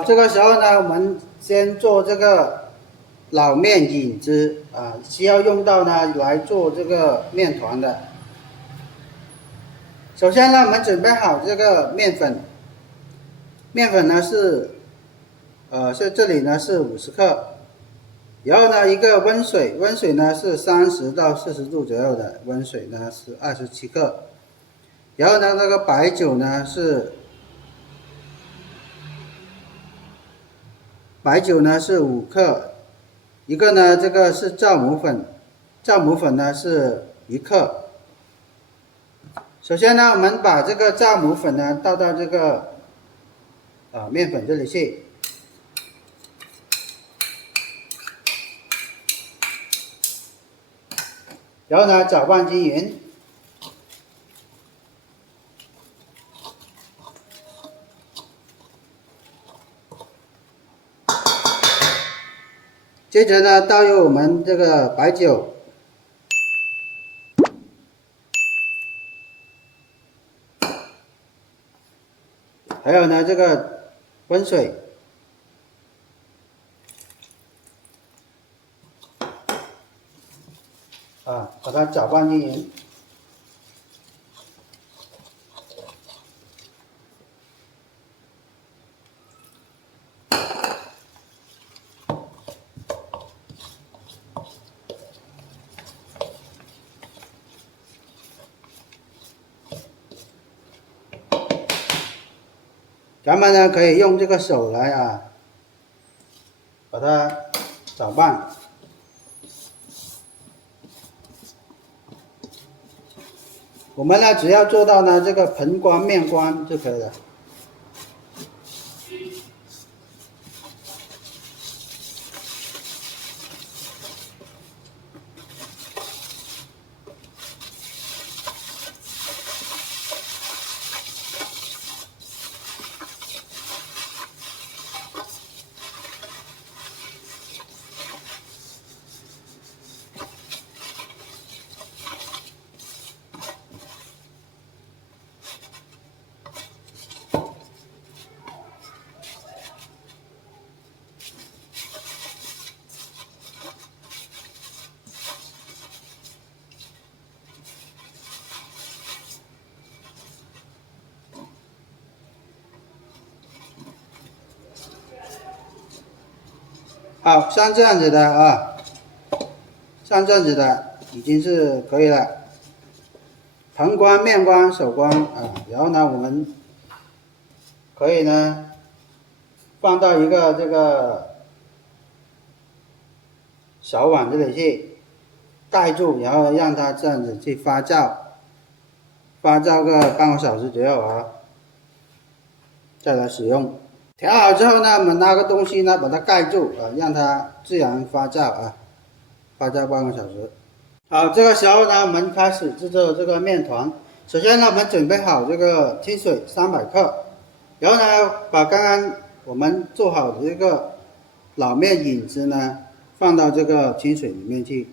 好，这個時候呢，我們先做這個老麵引子啊，需要用到呢來做這個麵團的。首先呢，我們準備好這個麵粉，麵粉呢是這裡呢是50克，然後呢一個溫水，溫水呢是30到40度左右的，溫水呢是27克，然後呢那個白酒呢是5克，一個呢這個是酵母粉，酵母粉呢是1克。首先呢，我們把這個酵母粉呢倒到這個麵粉這裡去，然後呢攪拌均勻。接着呢，倒入我們這個白酒，還有呢這個溫水，把它攪拌均勻。咱們呢可以用這個手來把它攪拌。我們呢只要做到呢這個盆光面光就可以了。好，像這樣子的像這樣子的已經是可以了。盆光、面光、手光然後呢，我們可以呢放到一個這個小碗這裡去蓋住，然後讓它這樣子去發酵，發酵個半個小時左右再來使用。調好之後呢，我們拿個東西呢把它蓋住讓它自然發酵發酵半個小時。好，這個時候呢，我們開始製作這個麵團。首先呢，我們準備好這個清水300克，然後呢，把剛剛我們做好的這個老麵引子呢放到這個清水裡面去。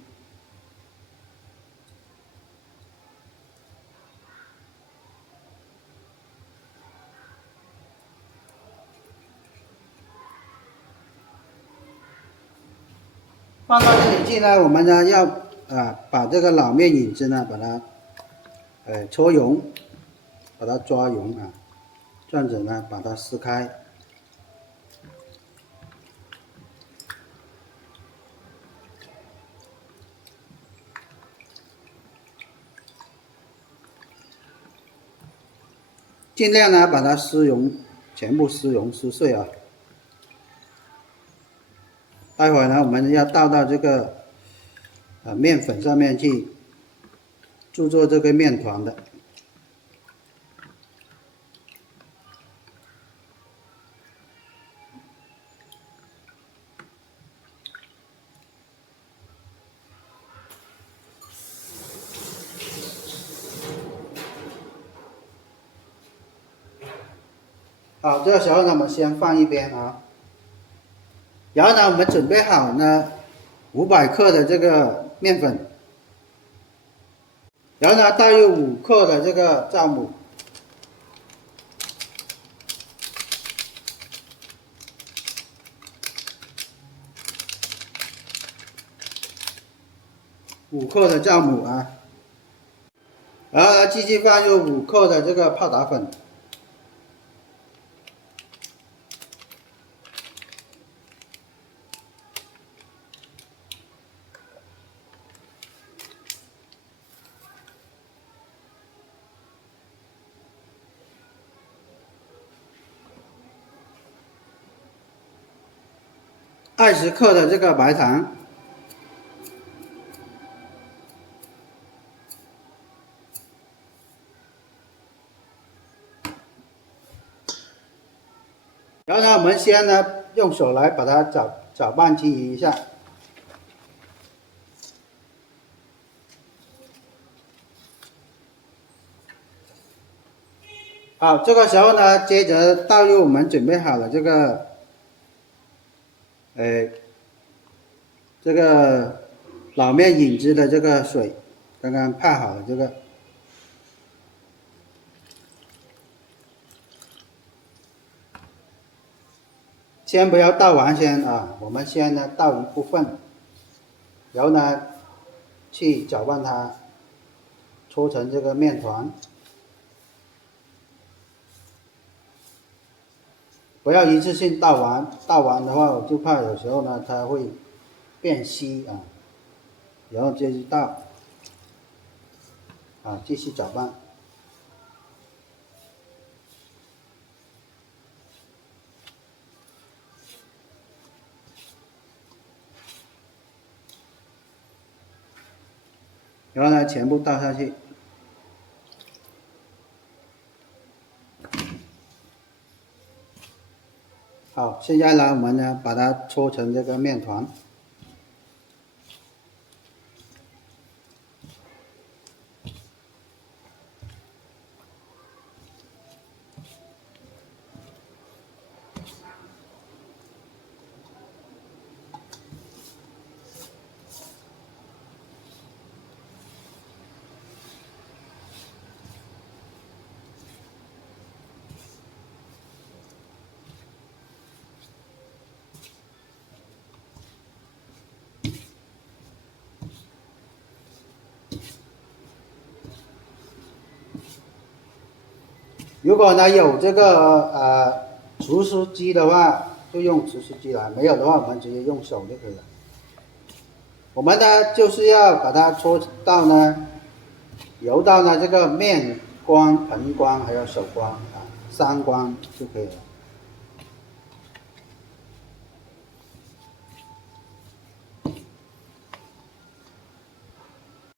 放到这里去呢，我们呢要把这個老麵引子呢把它搓溶，把它抓溶這樣子呢把它撕開。盡量呢把它撕溶，全部撕溶撕碎待會兒呢，我們要倒到這個麵粉上面去製作這個麵團的。好，這個時候呢，我們先放一邊然後呢，我們準備好呢500克的這個麵粉，然後呢倒入5克的這個酵母， 5克的酵母啊，然後呢，继續放入5克的这個泡打粉。20克的這個白糖，然後呢，我們先呢用手來把它攪拌均勻一下。好，這個時候呢，接着倒入我們準備好了這個老麵引子的這個水，剛剛泡好了這個，先不要倒完先啊，我們先呢倒一部分，然後呢去攪拌它，搓成這個麵團。不要一次性倒完，倒完的話我就怕有時候呢它会变稀啊，然後接着倒，啊，繼續攪拌。然後呢，全部倒下去。好，现在呢，我們呢把它搓成這個麵團。如果呢有這個廚師機的話，就用廚師機來；沒有的話，我們直接用手就可以了。我們呢就是要把它搓到呢，揉到呢這個面光、盆光還有手光啊，3光就可以了。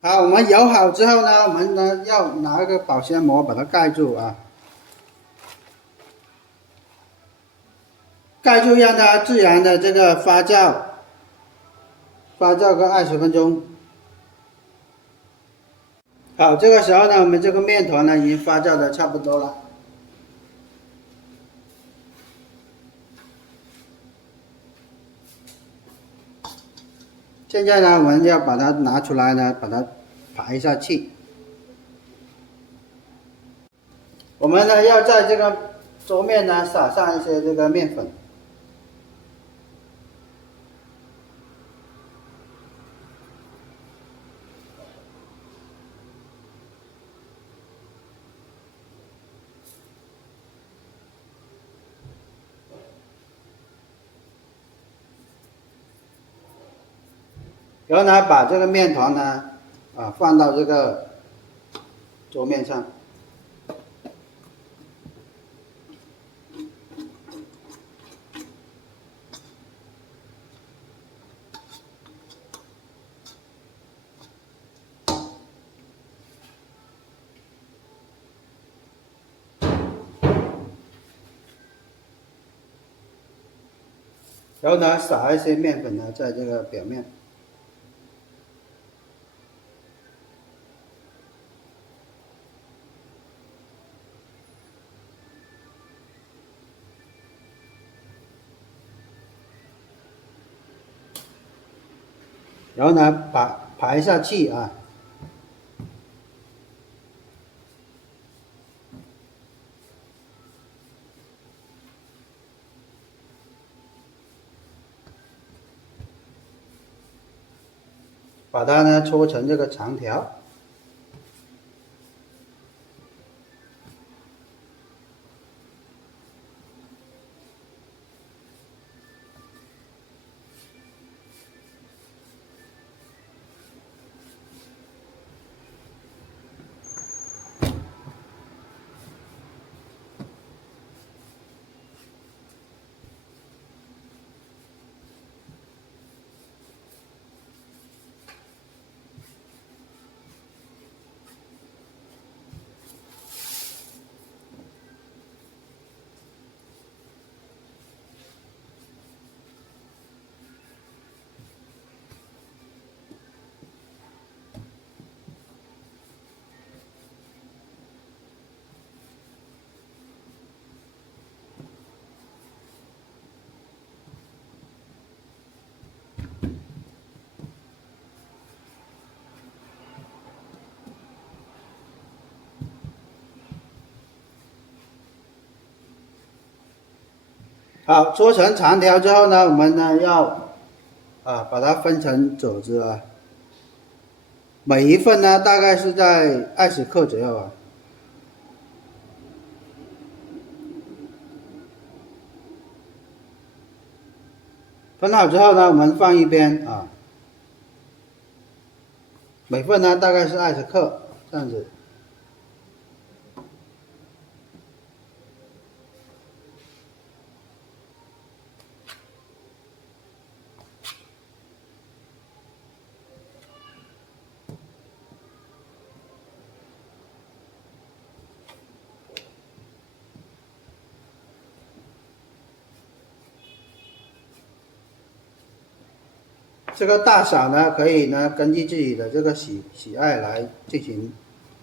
好，我們揉好之後呢，我們呢要拿一個保鮮膜把它蓋住啊。蓋住，讓它自然的這個發酵個20分鐘。好，這個時候呢，我們這個麵團呢已經發酵的差不多了。現在呢，我們要把它拿出來呢，把它排一下氣。我們呢要在這個桌面呢撒上一些這個麵粉。然後呢，把這個麵團呢，放到這個桌面上。然後呢，撒一些麵粉呢，在這個表面。然後呢，排一下气啊。把它呢搓成這個長條。好，搓成長條之後呢，我們呢要把它分成褶子啊，每一份呢大概是在20克左右啊。分好之後呢，我們放一邊啊，每份呢大概是20克這樣子。這個大小呢，可以呢根據自己的這個喜愛來進行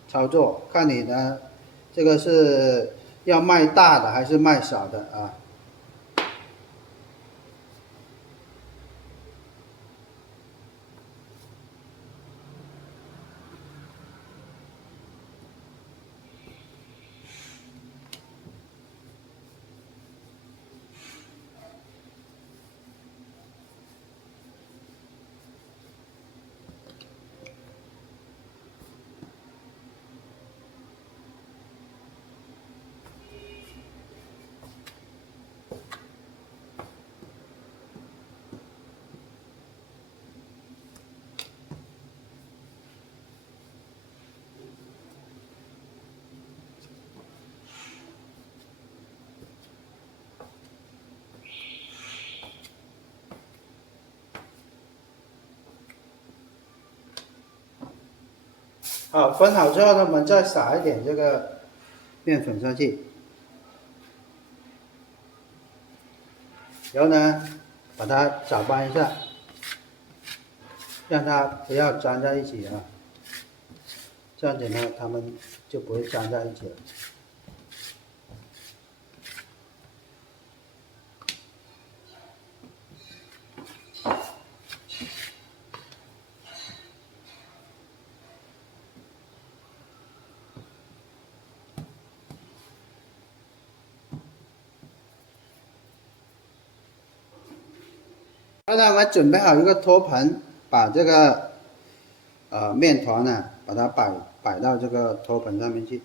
操作，看你呢這個是要賣大的還是賣小的啊。好，分好之後呢，我們再撒一點這個麵粉上去，然後呢，把它攪拌一下，讓它不要粘在一起啊，這樣子呢，它們就不會粘在一起了。现在我們準備好一個托盤，把這個麵團呢，把它擺到這個托盤上面去。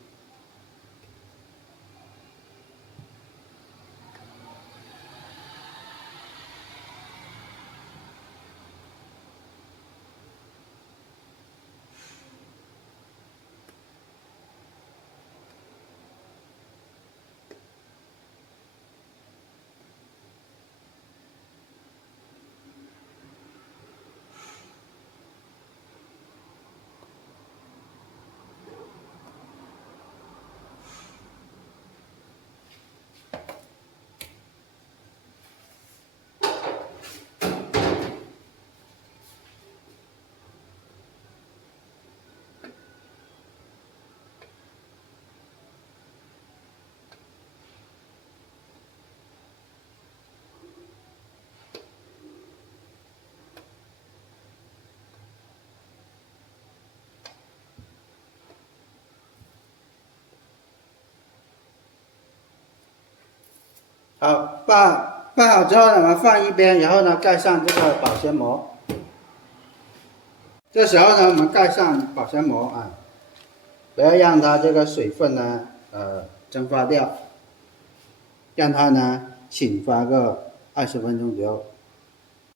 好，拌好之後呢，我們放一邊，然後呢蓋上這個保鮮膜。這時候呢，我們蓋上保鮮膜啊，不要讓它這個水分呢蒸發掉，讓它呢醒發個20分鐘左右。